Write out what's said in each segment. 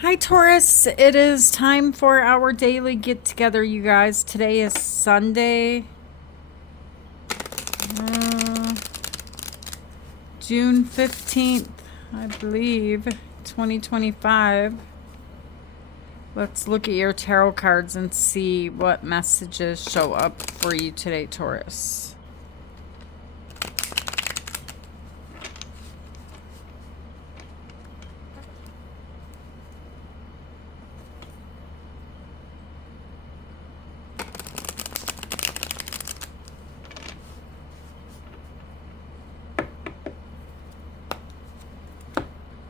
Hi, Taurus. It is time for our daily get together, you guys. Today is Sunday, uh, June 15th, I believe, 2025. Let's look at your tarot cards and see what messages show up for you today, Taurus.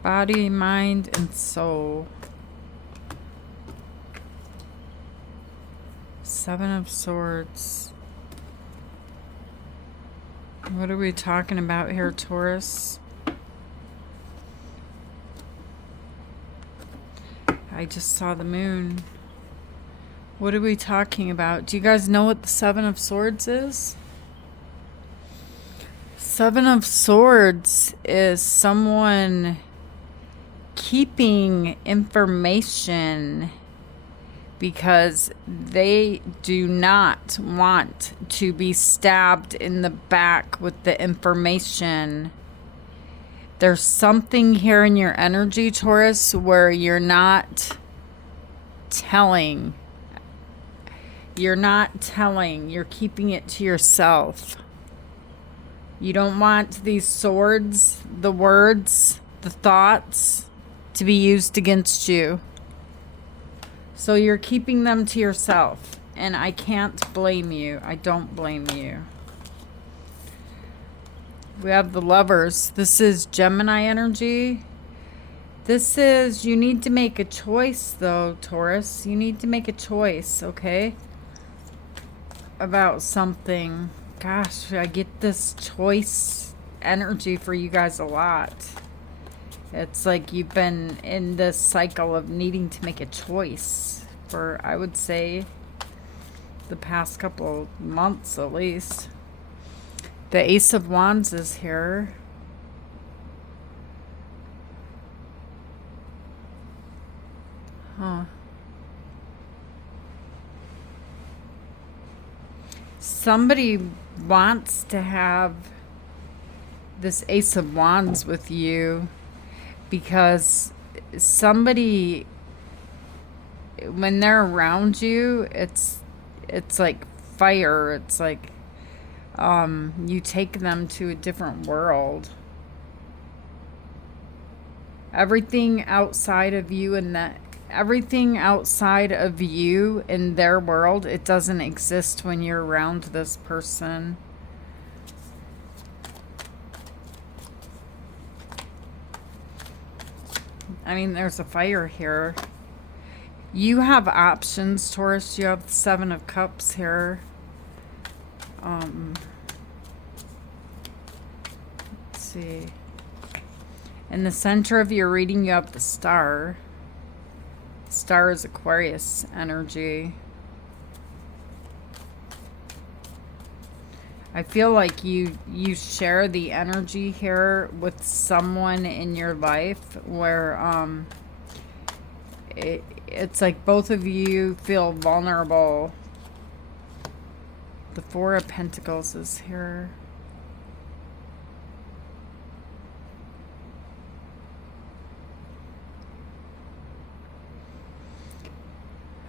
Body, mind, and soul. Seven of Swords. What are we talking about here, Taurus? I just saw the moon. What are we talking about? Do you guys know what the Seven of Swords is? Seven of Swords is someone keeping information because they do not want to be stabbed in the back with the information. There's something here in your energy, Taurus, where you're not telling. You're not telling. You're keeping it to yourself. You don't want these swords, the words, the thoughts to be used against you. So you're keeping them to yourself. And I can't blame you. I don't blame you. We have the Lovers. This is Gemini energy. This is, you need to make a choice though, Taurus. You need to make a choice, okay? About something. Gosh, I get this choice energy for you guys a lot. It's like you've been in this cycle of needing to make a choice for, I would say, the past couple months at least. The Ace of Wands is here. Huh. Somebody wants to have this Ace of Wands with you because somebody, when they're around you, it's like fire. It's like you take them to a different world. Everything outside of you and that everything outside of you in their world, it doesn't exist when you're around this person. I mean, there's a fire here. You have options, Taurus. You have the Seven of Cups here. Let's see. In the center of your reading, you have the Star. Star is Aquarius energy. I feel like you share the energy here with someone in your life where it's like both of you feel vulnerable. The Four of Pentacles is here.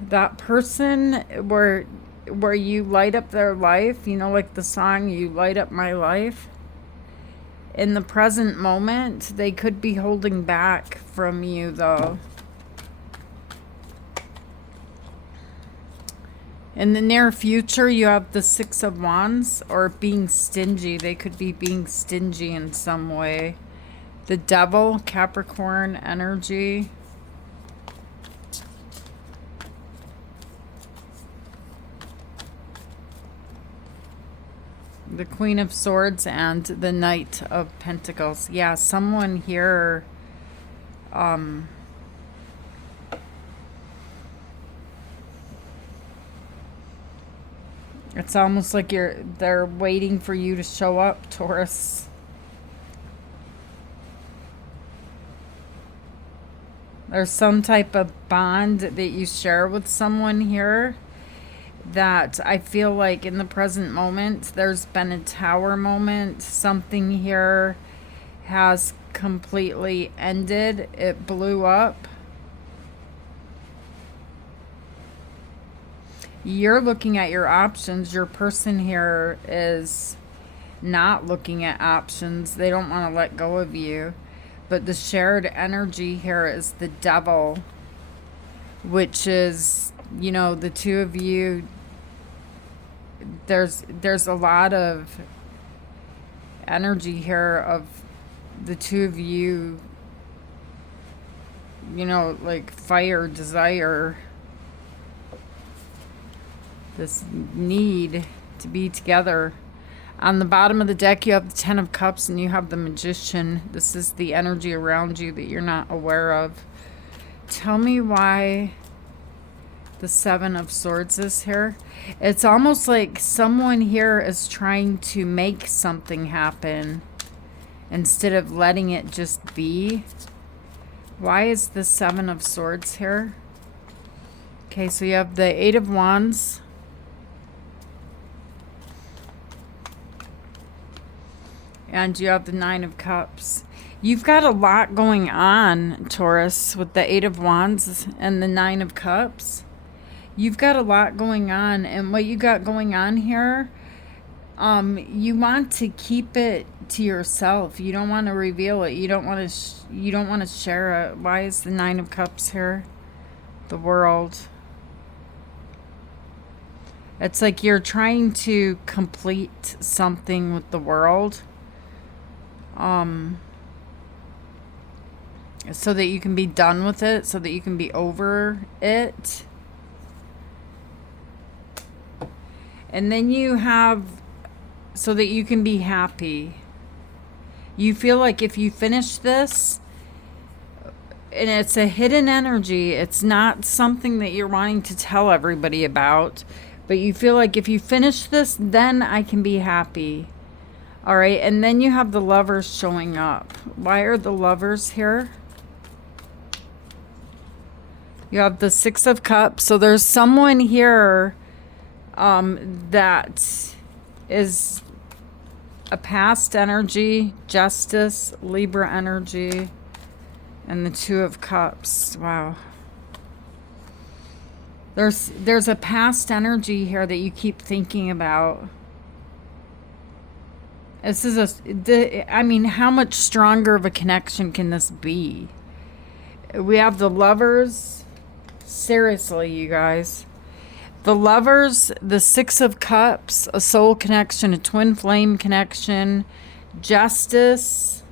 That person where you light up their life, you know, like the song, You Light Up My Life. In the present moment, they could be holding back from you, though. In the near future, you have the Six of Wands, or being stingy. They could be being stingy in some way. The Devil, Capricorn energy. The Queen of Swords and the Knight of Pentacles. Yeah, someone here it's almost like they're waiting for you to show up, Taurus. There's some type of bond that you share with someone here that I feel like in the present moment, there's been a tower moment. Something here has completely ended. It blew up. You're looking at your options. Your person here is not looking at options. They don't want to let go of you. But the shared energy here is the devil, which is, you know, the two of you. There's a lot of energy here of the two of you, you know, like fire, desire, this need to be together. On the bottom of the deck, you have the Ten of Cups and you have the Magician. This is the energy around you that you're not aware of. Tell me why the Seven of Swords is here. It's almost like someone here is trying to make something happen instead of letting it just be. Why is the Seven of Swords here? Okay, so you have the Eight of Wands. And you have the Nine of Cups. You've got a lot going on, Taurus, with the Eight of Wands and the Nine of Cups. You've got a lot going on. And what you got going on here, you want to keep it to yourself. You don't want to reveal it. You don't want to share it. Why is the Nine of Cups here? The World. It's like you're trying to complete something with the world. So that you can be done with it, so that you can be over it. And then you have, so that you can be happy. You feel like if you finish this, and it's a hidden energy, it's not something that you're wanting to tell everybody about, but you feel like if you finish this, then I can be happy. All right, and then you have the Lovers showing up. Why are the Lovers here? You have the Six of Cups. So there's someone here that is a past energy, Justice, Libra energy, and the Two of Cups. Wow. There's a past energy here that you keep thinking about. This is I mean, how much stronger of a connection can this be? We have the Lovers. Seriously, you guys. The Lovers, the Six of Cups, a soul connection, a twin flame connection, Justice,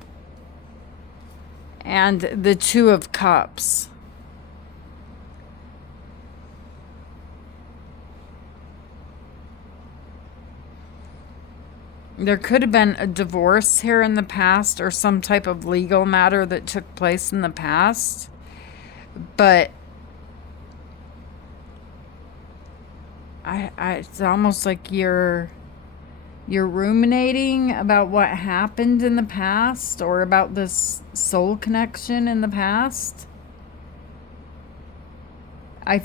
and the Two of Cups. There could have been a divorce here in the past or some type of legal matter that took place in the past. But it's almost like you're ruminating about what happened in the past or about this soul connection in the past. I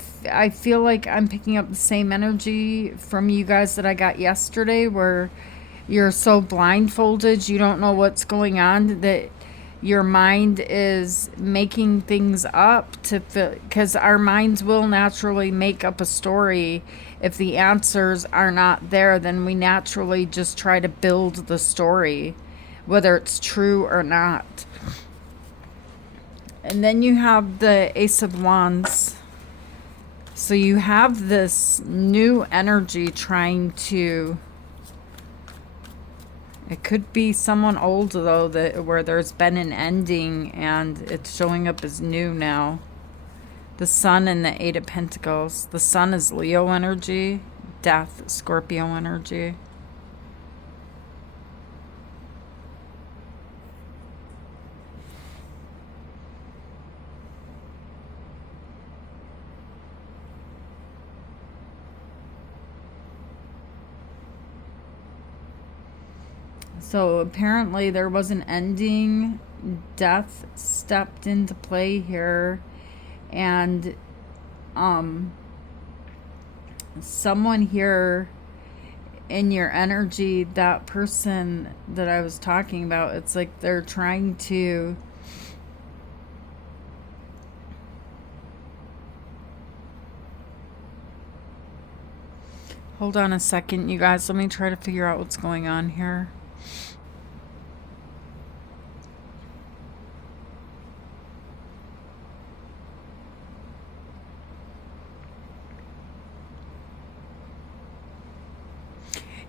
feel like I'm picking up the same energy from you guys that I got yesterday, where you're so blindfolded, you don't know what's going on, that your mind is making things up to feel, because our minds will naturally make up a story. If the answers are not there, then we naturally just try to build the story, whether it's true or not. And then you have the Ace of Wands. So you have this new energy trying to, it could be someone old though, that where there's been an ending and it's showing up as new now. The Sun and the Eight of Pentacles. The Sun is Leo energy, Death, Scorpio energy. So apparently there was an ending. Death stepped into play here. And someone here in your energy, that person that I was talking about, it's like they're trying to hold on a second, you guys. Let me try to figure out what's going on here.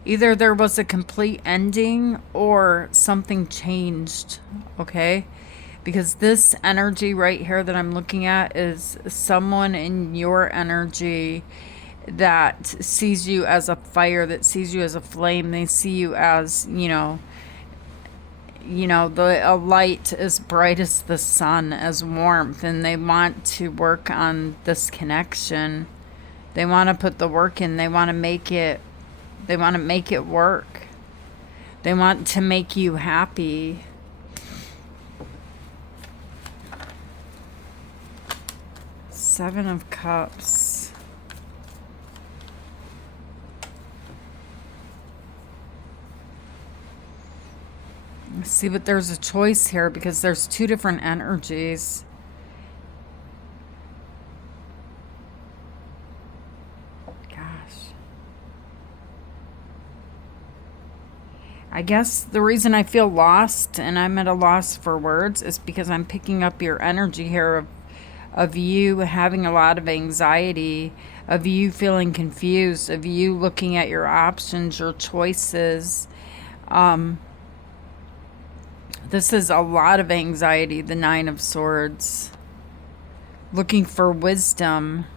Either there was a complete ending or something changed, okay? Because this energy right here that I'm looking at is someone in your energy that sees you as a fire, that sees you as a flame. They see you as, a light as bright as the sun, as warmth, and they want to work on this connection. They want to put the work in. They want to make it work. They want to make you happy. Seven of Cups. See, but there's a choice here because there's two different energies. I guess the reason I feel lost and I'm at a loss for words is because I'm picking up your energy here of you having a lot of anxiety, of you feeling confused, of you looking at your options, your choices. This is a lot of anxiety, the Nine of Swords. Looking for wisdom.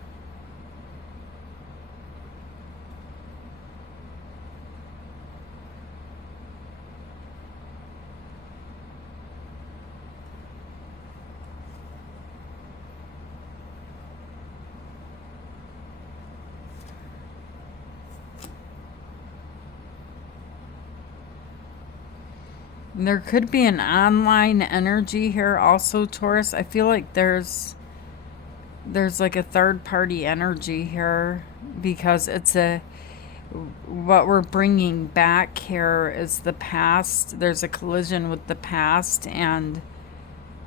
There could be an online energy here also, Taurus. I feel like there's like a third party energy here because it's what we're bringing back here is the past. There's a collision with the past and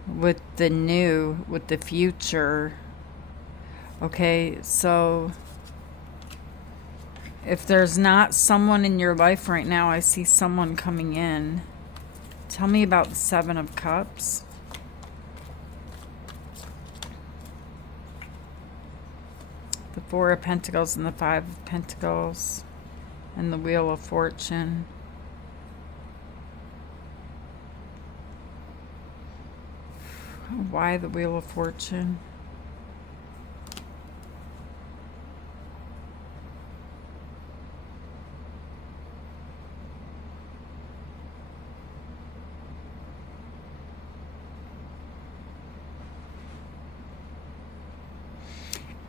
with the new, with the future. Okay, so if there's not someone in your life right now, I see someone coming in. Tell me about the Seven of Cups. The Four of Pentacles and the Five of Pentacles. And the Wheel of Fortune. Why the Wheel of Fortune?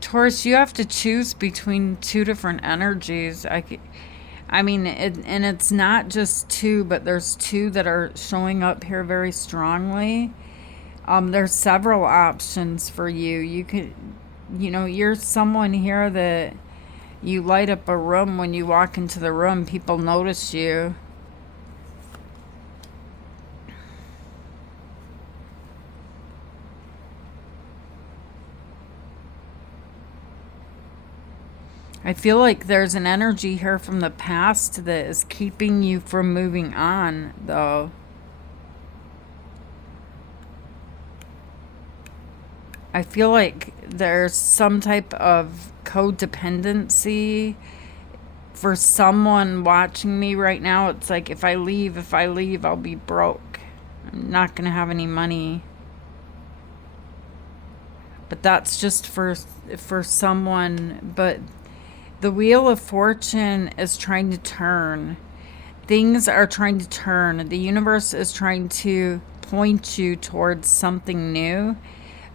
Taurus, you have to choose between two different energies. I mean, and it's not just two, but there's two that are showing up here very strongly. There's several options for you. You could, you're someone here that you light up a room. When you walk into the room, people notice you. I feel like there's an energy here from the past that is keeping you from moving on, though. I feel like there's some type of codependency for someone watching me right now. It's like if I leave, I'll be broke. I'm not going to have any money. But that's just for someone. But the Wheel of Fortune is trying to turn. Things are trying to turn. The universe is trying to point you towards something new.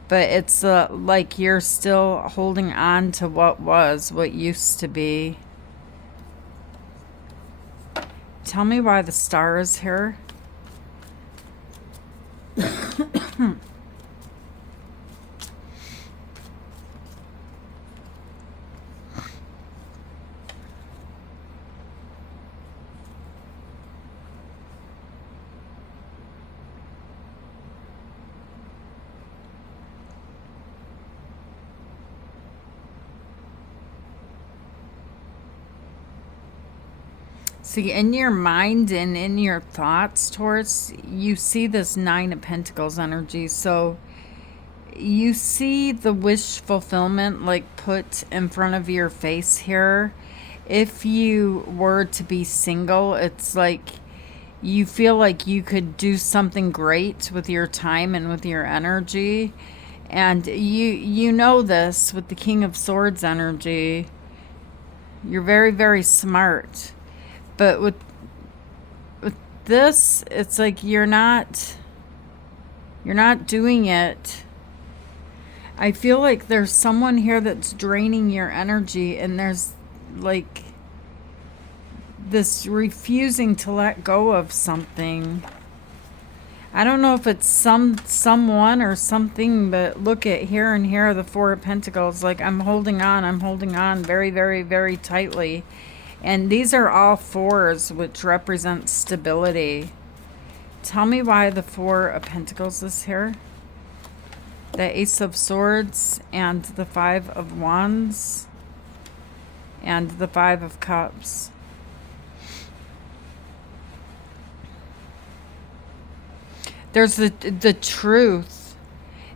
But it's like you're still holding on to what used to be. Tell me why the Star is here. See, in your mind and in your thoughts, Taurus, you see this Nine of Pentacles energy. So you see the wish fulfillment like put in front of your face here. If you were to be single, it's like you feel like you could do something great with your time and with your energy. And you know this with the King of Swords energy. You're very, very smart. But with this, it's like you're not doing it. I feel like there's someone here that's draining your energy, and there's like this refusing to let go of something. I don't know if it's someone or something, but look at here and here, the Four of Pentacles. Like I'm holding on very, very, very tightly. And these are all fours, which represent stability. Tell me why the Four of Pentacles is here. The Ace of Swords and the Five of Wands and the Five of Cups. There's the truth.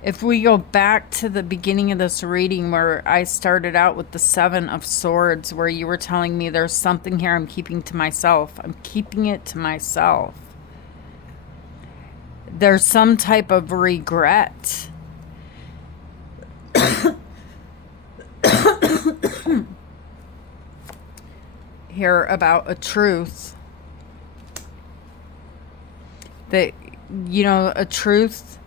If we go back to the beginning of this reading where I started out with the Seven of Swords, where you were telling me there's something here I'm keeping to myself. I'm keeping it to myself. There's some type of regret. Here about a truth that, you know, a truth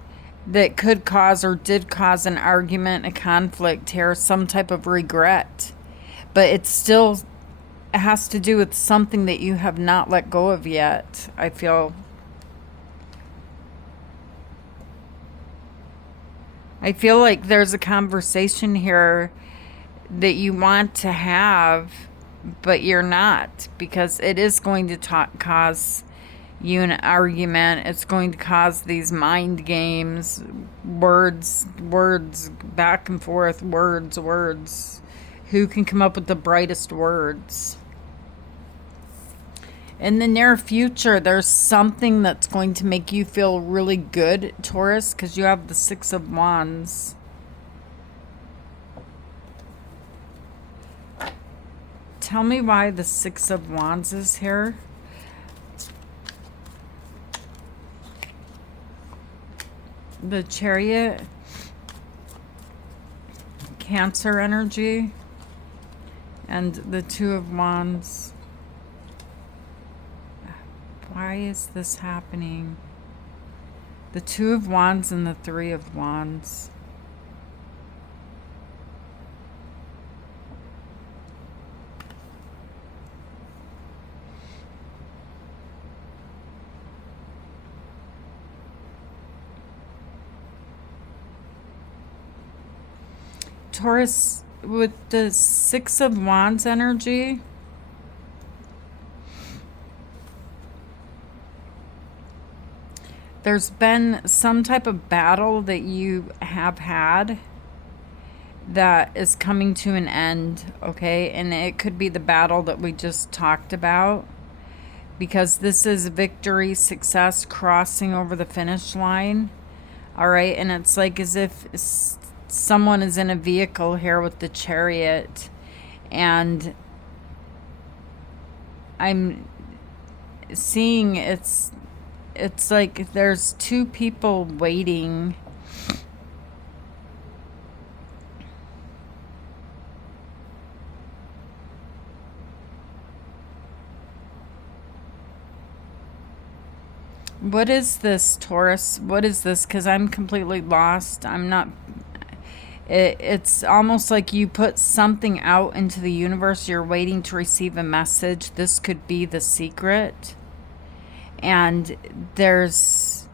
that could cause or did cause an argument, a conflict here, some type of regret. But it still has to do with something that you have not let go of yet, I feel. I feel like there's a conversation here that you want to have, but you're not, because it is going to cause you an argument. It's going to cause these mind games, words, back and forth, words. Who can come up with the brightest words? In the near future, there's something that's going to make you feel really good, Taurus, because you have the Six of Wands. Tell me why the Six of Wands is here. The Chariot, Cancer energy, and the Two of Wands. Why is this happening? The Two of Wands and the Three of Wands. Taurus, with the Six of Wands energy, there's been some type of battle that you have had that is coming to an end, okay? And it could be the battle that we just talked about, because this is victory, success, crossing over the finish line, all right? And it's like as if someone is in a vehicle here with the Chariot, and I'm seeing it's like there's two people waiting. What is this, Taurus? What is this? Because I'm completely lost. I'm not... It's almost like you put something out into the universe. You're waiting to receive a message. This could be the secret. And there's...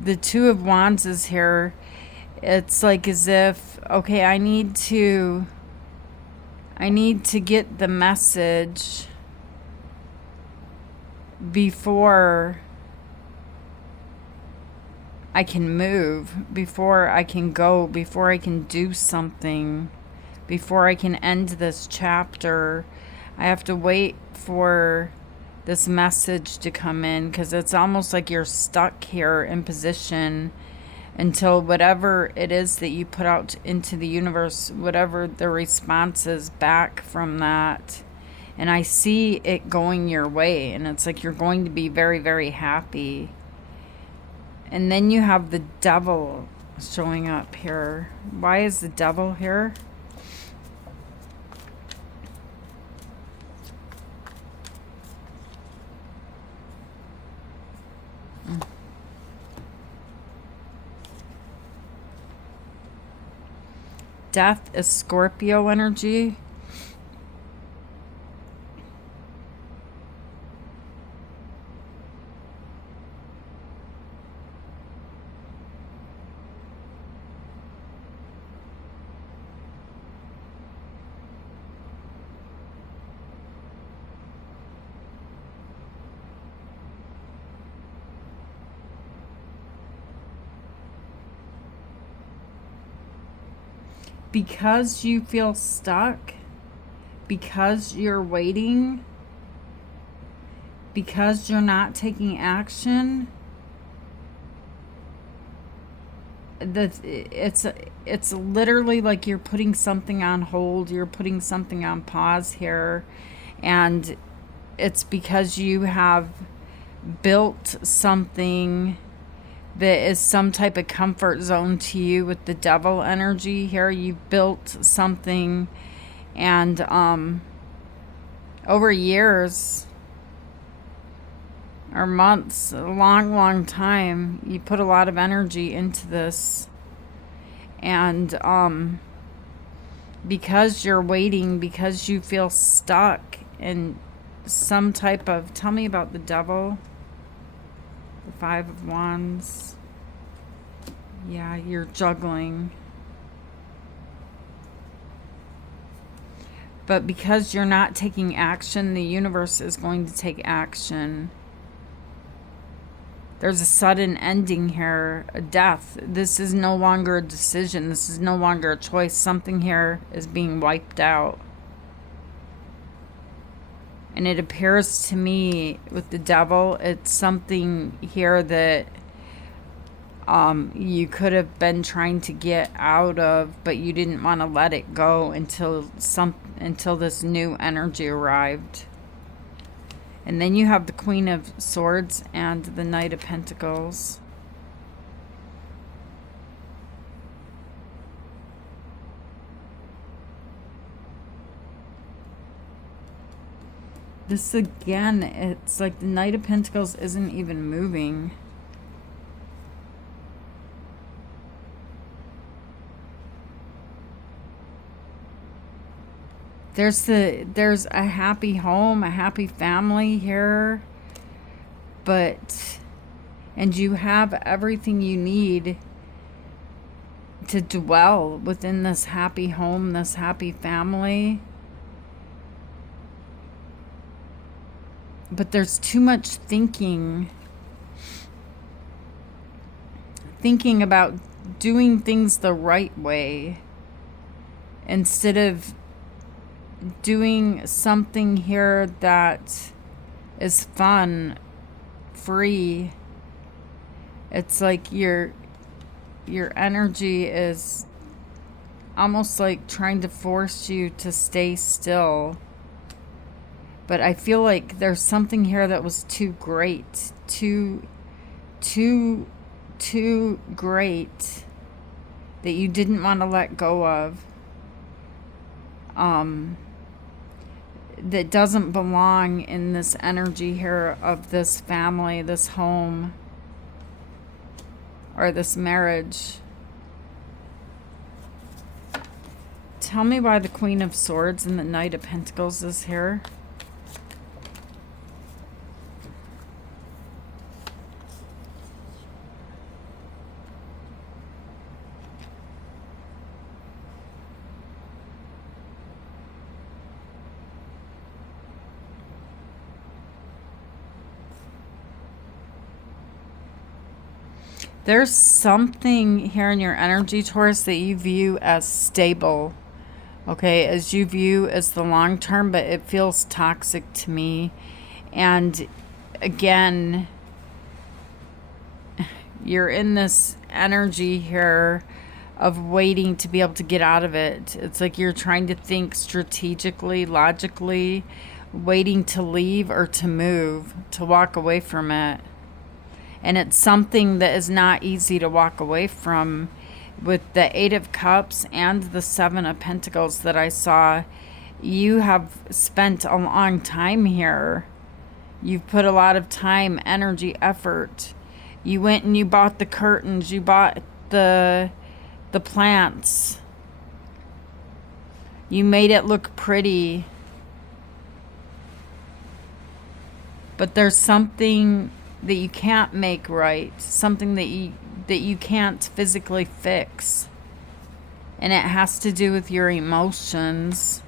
the Two of Wands is here. It's like as if, okay, I need to get the message before I can move, before I can go, before I can do something, before I can end this chapter. I have to wait for this message to come in, because it's almost like you're stuck here in position until whatever it is that you put out into the universe, whatever the response is back from that. And I see it going your way, and it's like you're going to be very, very happy. And then you have the devil showing up here. Why is the devil here? Death is Scorpio energy. Because you feel stuck, because you're waiting, because you're not taking action, it's literally like you're putting something on hold, you're putting something on pause here, and it's because you have built something that is some type of comfort zone to you with the devil energy here. You've built something, and over years or months, a long, long time, you put a lot of energy into this. And because you're waiting, because you feel stuck in some type of... Tell me about the devil. The Five of Wands. Yeah, you're juggling. But because you're not taking action, the universe is going to take action. There's a sudden ending here, a death. This is no longer a decision. This is no longer a choice. Something here is being wiped out. And it appears to me with the devil, it's something here that you could have been trying to get out of, but you didn't want to let it go until this new energy arrived. And then you have the Queen of Swords and the Knight of Pentacles. This again, it's like the Knight of Pentacles isn't even moving. There's a happy home, a happy family here, and you have everything you need to dwell within this happy home, this happy family. But there's too much thinking about doing things the right way instead of doing something here that is fun, free. It's like your energy is almost like trying to force you to stay still. But I feel like there's something here that was too great, too great, that you didn't want to let go of. That doesn't belong in this energy here of this family, this home, or this marriage. Tell me why the Queen of Swords and the Knight of Pentacles is here. There's something here in your energy, Taurus, that you view as stable, Okay, as you view as the long term, but it feels toxic to me. And again, you're in this energy here of waiting to be able to get out of it. It's like you're trying to think strategically, logically, waiting to leave or to move, to walk away from it. And it's something that is not easy to walk away from. With the Eight of Cups and the Seven of Pentacles that I saw, you have spent a long time here. You've put a lot of time, energy, effort. You went and you bought the curtains, you bought the plants. You made it look pretty. But there's something that you can't make right, something that you can't physically fix. And it has to do with your emotions.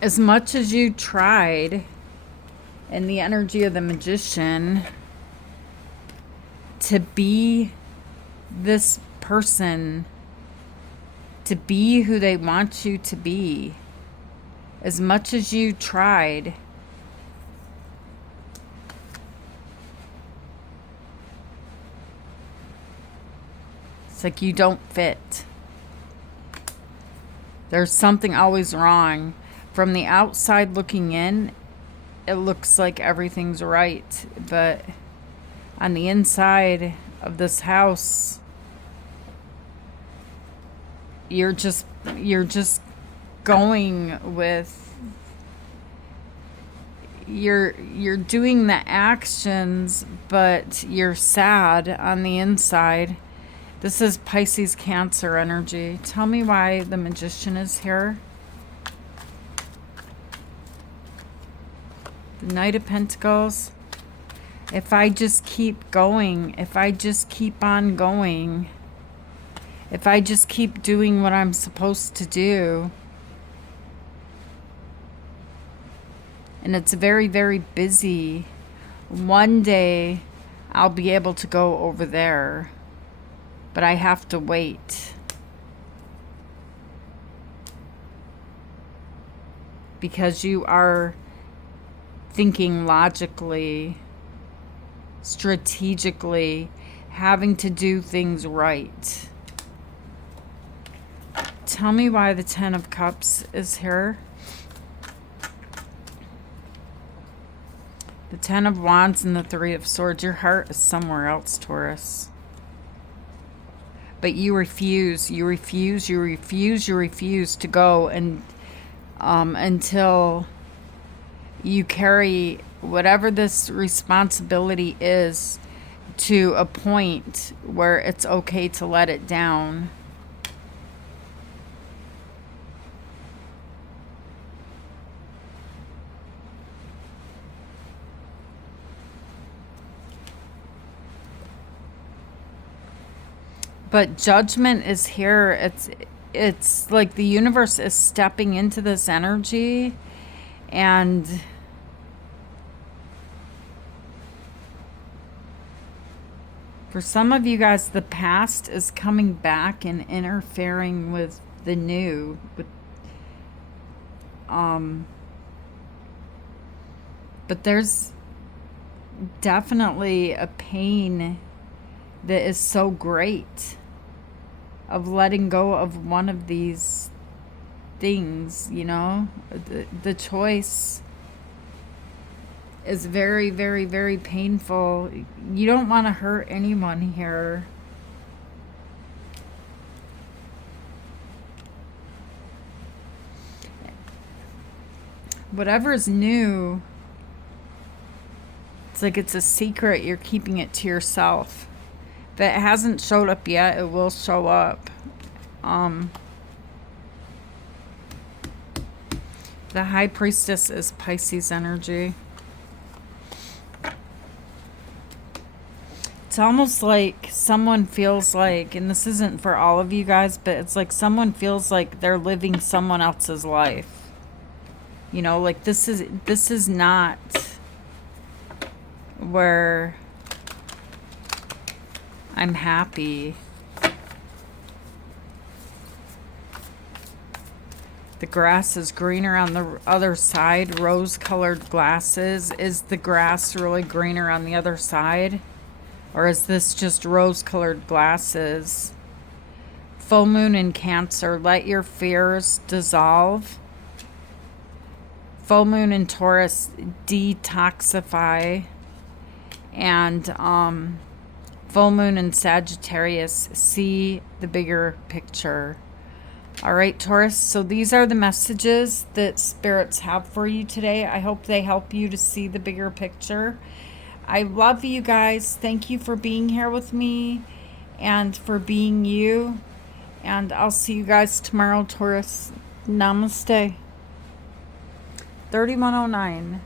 As much as you tried, in the energy of the Magician, to be this person, to be who they want you to be, as much as you tried, it's like you don't fit. There's something always wrong. From the outside looking in, it looks like everything's right, but on the inside of this house, you're just going with, you're doing the actions, but you're sad on the inside. This is Pisces Cancer energy. Tell me why the Magician is here. The Knight of Pentacles. If I just keep going, if I just keep on going, if I just keep doing what I'm supposed to do, and it's very, very busy, one day I'll be able to go over there, but I have to wait. Because you are thinking logically, strategically, having to do things right. Tell me why the Ten of Cups is here. The Ten of Wands and the Three of Swords. Your heart is somewhere else, Taurus. But you refuse to go and until you carry whatever this responsibility is to a point where it's okay to let it down. But judgment is here. It's like the universe is stepping into this energy, and for some of you guys, the past is coming back and interfering with the new. But there's definitely a pain that is so great of letting go of one of these things, you know? The choice is very, very, very painful. You don't want to hurt anyone here. Whatever is new, it's like it's a secret. You're keeping it to yourself. If it hasn't showed up yet, it will show up. The High Priestess is Pisces energy. It's almost like someone feels like, and this isn't for all of you guys, but it's like someone feels like they're living someone else's life. You know, like this is not where I'm happy. The grass is greener on the other side. Rose-colored glasses. Is the grass really greener on the other side? Or is this just rose-colored glasses? Full moon in Cancer. Let your fears dissolve. Full moon in Taurus. Detoxify. And full moon in Sagittarius. See the bigger picture. All right, Taurus, so these are the messages that spirits have for you today. I hope they help you to see the bigger picture. I love you guys. Thank you for being here with me and for being you. And I'll see you guys tomorrow, Taurus. Namaste. 3109.